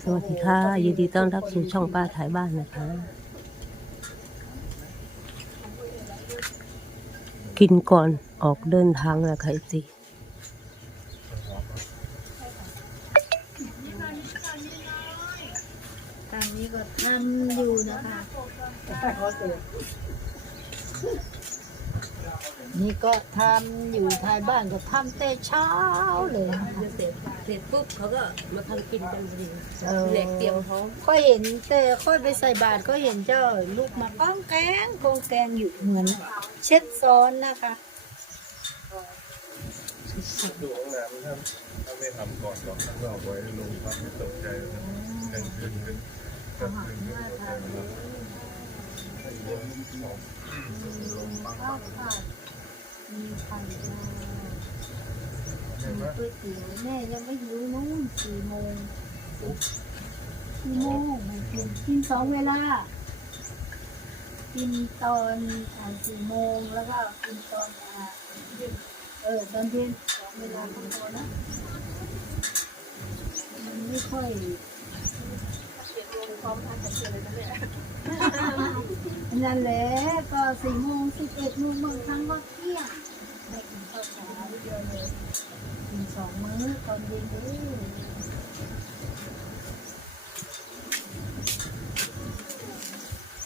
สวัสดีค่ะยินดีต้อนรับสู่ช่องป้าถ่ายบ้านนะคะ กินก่อนออกเดินทางนะคะสิตอนนี้ก็ทำอยู่นะคะ นี่ก็ทำอยู่ท้ายบ้านก็ทำแต่เช้าเลยนะคะเสร็จเสร็จปุ๊บเขาก็มาทำกินกันพอดีออเหล็กเตรียมพร้อมก็เห็นแต่ค่อยไปใส่บาตรก็เห็นเจ้าลูกมาก้องแกงกองแกงอยู่เหมือน เช็ดซ้อนนะคะดูห้องน้ำถ้าถ้าไม่ทำก่อนหรอกถ้าเราไว้ลงพักไม่ตกใจแล้วเงินคืนเงินกลางคืนไม่ตกใจแล้วให้เยอะลงปังข้าวผัด มีไข่ดาวเห็นก๋วยเตี๋ยวแม่ยังไม่หิวนู้นสี่โมงสี่โมงมันเป็นกินสองเวลา กินตอนสี่โมงแล้วก็กินตอนเออตอนเย็นสองเวลาขอเรานะมันไม่ค่อยเขียนั่นแหละก็สี่โมงสิบเอ็ดโมงบางครั้งก็เที่ยงได้กินข้าวเช้าเดียวเลยกินสองมื้อตอนเย็นด้วย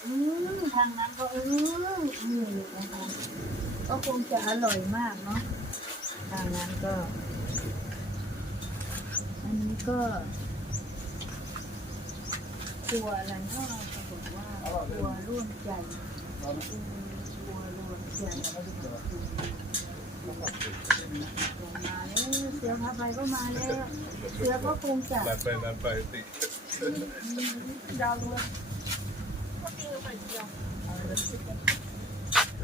อืมทางนั้นก็เอออืมนะคะก็คงจะอร่อยมากเนาะทางนั้นก็ อันนี้ก็ตัวอะไรเนาะ บอกว่าตัวร่วมใจตัวร่วมใจมาแล้วเสือพาไปก็มาแล้วเสือก็คงจะ นัดไปนัดไปติดาวด้วย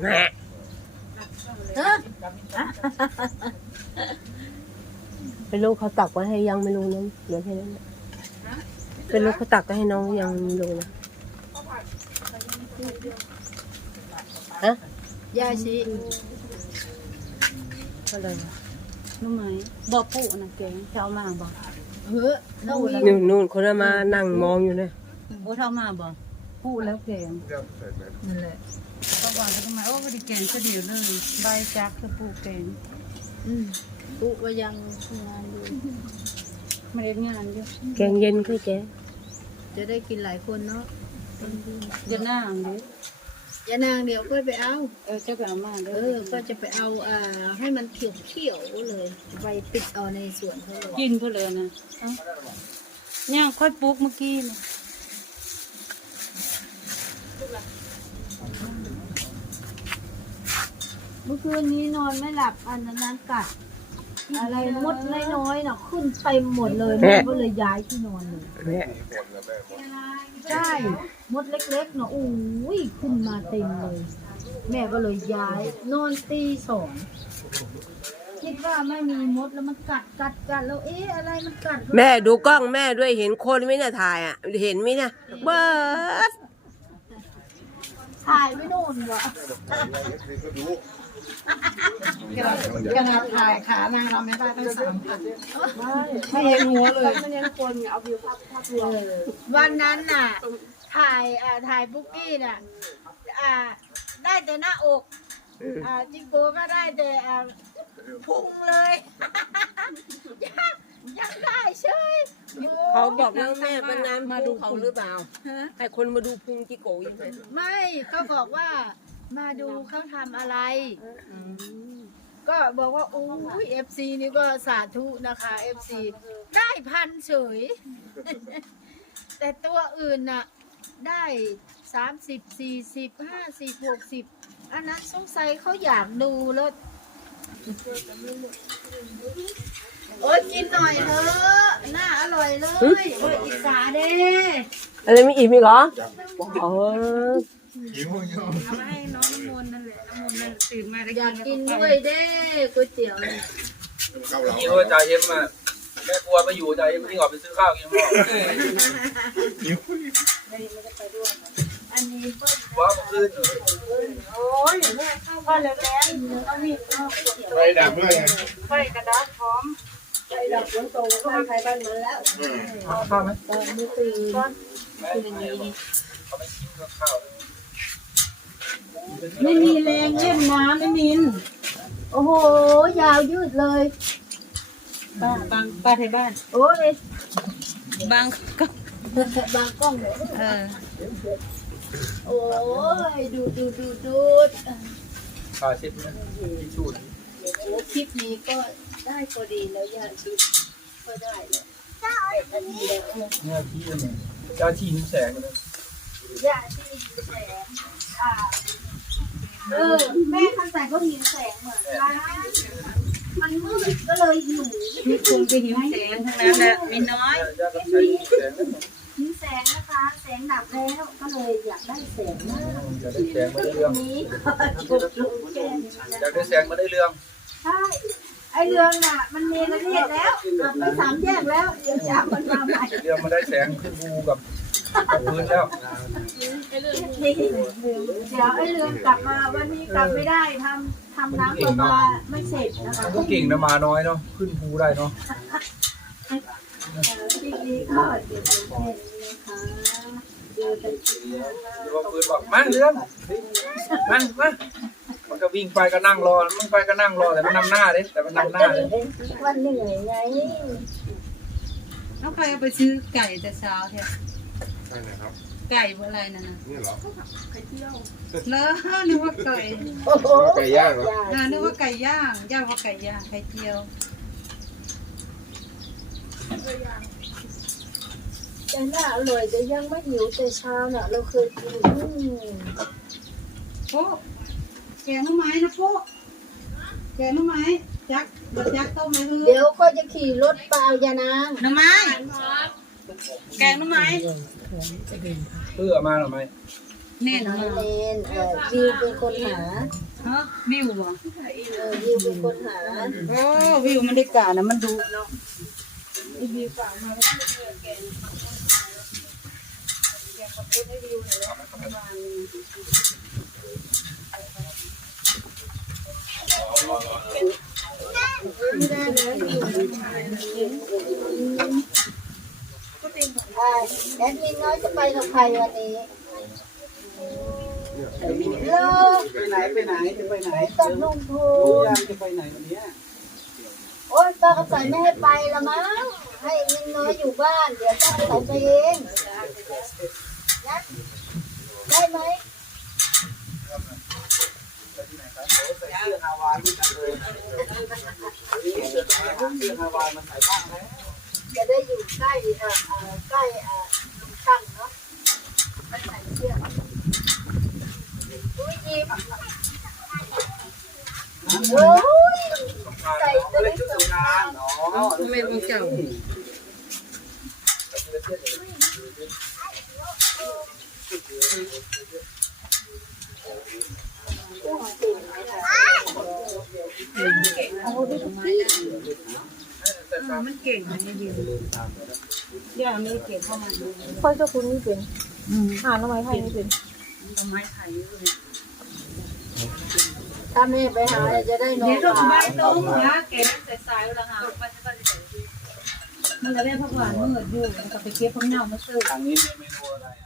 แม่ฮะเป็นลูกเขาตักไว้ให้ยังไม่รู้นะเดี๋ยวแค่นั้นนะเป็นลูกเขาตักไว้ให้น้องยังไม่รู้นะ ฮะยาชีอะไรวะรู้ไหมบอกปู่นะแกงเช้ามาบอกเฮ้ยน้องวีนู่นนู่นคนน่ะมานั่งมองอยู่เนี่ยโอ้เช้ามาบอกปู่แล้วแกงย่างใส่ไหมนั่นแหละก็ว่าเขาทำไมโอ้พอดีแกงก็เดียวเลยใบจักคือปู่แกงอืมปุ๊ก็ยังงานอยู่ไม่ได้งานอยู่แกงเย็นค่อยแกจะได้กินหลายคนเนาะเดี๋ยวหน้าอันนี้ ยานางเดี๋ยวก็ไปเอา เออจะไปเอามาเอเด้ออก็จะไปเอาอ่าให้มันเขียวเขียวๆเลยไปปิดเอาในสวนเขาเลยกินเพื่อเลยนะเอ้าย่างค่อยปลูกเมื่อกี้นะเมื่อคืนนี้นอนไม่หลับอันนั้นกัด อะไรมดน้อยๆน่ะขึ้นเต็มหมดเลยแม่ก็เลยย้ายที่นอนเลยแม่มีคนกับแม่หมดใช่มดเล็กๆเนาะอู้ยขึ้นมาเต็มเลย แม่ก็เลยย้ายนอนตีสองคิดว่าไม่มีมดแล้วมันกัดกัดกัดแล้วเอ๊ะอะไรมันกัดแม่ดูกล้องแม่ด้วยเห็นคนไหมเนี่ยถ่ายอะเห็นไหมเนี่ยเบิร์ดถ่ายไม่โน่นวะนี่ก็ดู ขนาดถ่ายขานางเราไม่ได้ตั้งสามพันไม่เห็นหัวเลยวันนั้นน่ะ ถ่ายอ่าถ่ายบุ๊กกี้น่ะอ่าได้แต่หน้าอกอ่าจิงโกก็ได้แต่อ่าพุงเลย ยังยังได้เฉยอยู่เขาบอกแล้วแม่เป็นน้ำมาดูเขาหรือเปล่าให้คนมาดูพุงจิโกยังไงไม่ก็บอกว่า มาดูเขาทำอะไร ก็บอกว่าโอ้ยเอฟซีนี่ก็สาธุนะคะเอฟซีได้พันเฉย แต่ตัวอื่นน่ะ ได้สามสิบสี่สิบห้าสิบหกสิบอันนั้นสงสัยเขาอยากดูแล้วโอ้ยกินหน่อยเถอะน่าอร่อยเลยโอ้ยอิสาเด้อะไรไม่อิ่มอีกเหรออ๋อ หิวหิวเอาไปให้น้องน้ำมนต์นั่นแหละน้ำมนต์นั่นตื่นมาได้อยากกิกินนแล้วด้วยเด้ก๋วยเตี๋ยวเนี่ยเข้าเรานี่ว่าจ่าเอ็มอะแม่ครัวมาอยู่จ่าเอ็มที่ออกไปซื้อข้าวกินข้าวหิวอันนี้ก็ว้าวคืนโอ้ยแม่เข้าบ้านแล้วแล้วเอานี่เอาก๋วยเตี๋ยวไปดับด้วยไงไฟกระดาษพร้อมเอดับฝนตกบ้านใครบ้านมันแล้วเอาข้าวไหมตอนนี้ตื่นไม่ไม่เขาไม่กินกับข้าวเลย ไม่มีแรงเล่นน้ำไม่มิน โอ้โห ยาวยืดเลยป้าบางป้าไทยบ้าน โอ้ยบางก็บางกล้องเลยเออโอ้ยดูดูดูดูข้าวเช็ดนะที่ชูดคลิปนี้ก็ได้พอดีแล้วยานคลิปก็ได้เลยอันนี้แล้วเนี่ยที่เนี่ยเจ้าที่หิวแสงเลยยาที่หิวแสงอ่า เออแม่คันแต่ก็หิวแสงเหมือนกันมันมืดก็เลยหิวทุกคนไปหิวแสงทั้งนั้นแหละมีน้อยเจ้าก็ใช้หิวแสงนะหิวแสงนะคะ แสงดับแล้วก็เลยอยากได้แสงมากจะได้แสงมาได้เรื่องนี้ก็จบลงแค่นี้อยากได้แสงมาได้เรื่องใช่ไอเรืองน่ะ มันมีประเทศแล้วกลับไปสามแยกแล้วเดี๋ยวจะเอามันมาใหม่เรื่องมาได้แสงขึ้นภูกับกับ พื้นแล้วเดี๋ยวไอเรืองกลับมาวันนี้กลับไม่ได้ทำทำน้ำประปาไม่เสร็จนะคะมันก็เก่งนะมาน้อยเนาะขึ้นภูได้เนาะทีนี้ก็เดี๋ยวจะแค่นี้นะคะเจอกันทีหน้าหรือว่าปืนบอกมาเรื่องมามามันก็วิ่งไปก็นั่งรอมันไปก็นั่งรอแต่มันนำหน้าเลยแต่มันนำหน้าเลยวันเหนื่อยไงแล้วใครเอาไปซื้อไก่แต่เช้าแท้ ใช่นะครับ ไก่บ่อะไรนั่นน่ะนี่เหรอแล้วนึกว่าไก่โอ้โหไก่ย่างเหรอเออนึกว่าไก่ย่างย่างว่าไก่ย่างไข่เจียวแต่น่าอร่อยแต่ยังไม่หิวแต่เช้าน่ะ เราเคยกินอืมโป๊ะแกงหน่อไม้นะโป๊ะแกงหน่อไม้จักบ่จักต้มไหมเฮ้เดี๋ยวก็จะขี่รถเปล่ายานางหน่อไม้ แกงหน่อไม้เพื่อมาหรือไม่แน่นน้อองนเลนเอ่อวิวเป็นคนหาฮะวิวบ่เออวิวเป็นคนหาโอ้วิวมันได้กานะมันดูเนาะอ่าแอดมินน้อยจะไปกับใครวันนี้เลิกไปไหนไปไหนจะไปไหนกับลุงพูรู้นยังจะไปไหนวันนี้โอ๊ยป้าก็ใส่ไม่ให้ไปละมั้งให้มินน้อยอยู่บ้านเดี๋ยวป้าใส่ไปเองนะได้ไหมใส่เสื้อฮาวายด้วยกันเลยวันนี้เสื้อต้องไปหาเสื้อฮาวายมาใส่บ้างแล้ว จะได้อยู่ใกล้เอ่อเอ่อใกล้เอ่อลุงช่างเนาะไม่ใส่เสื้ออุ้ยยิ้มโอ้ยใส่ตัวเล่เล็นกชุดตัวสงกรานต์อ๋อทำไมบ่เจ้า มันเก่งนะเนี่ยย่าไม่เก่งเข้ามาดูค่อยเจ้าคุณนี่เป็นอ่านทำไมไทยไม่เป็นทำไมไทยเลยถ้าแม่ไปหาจะได้นอเดี๋นยวต้องใบตรงนะแกแต่สายแล้วค่ะมันจะได้พักหวานเมื่ออยู่แล้วก็ไปเก็บข้างนอกมาซื้อทางนี้มีเมนูอะไรอะ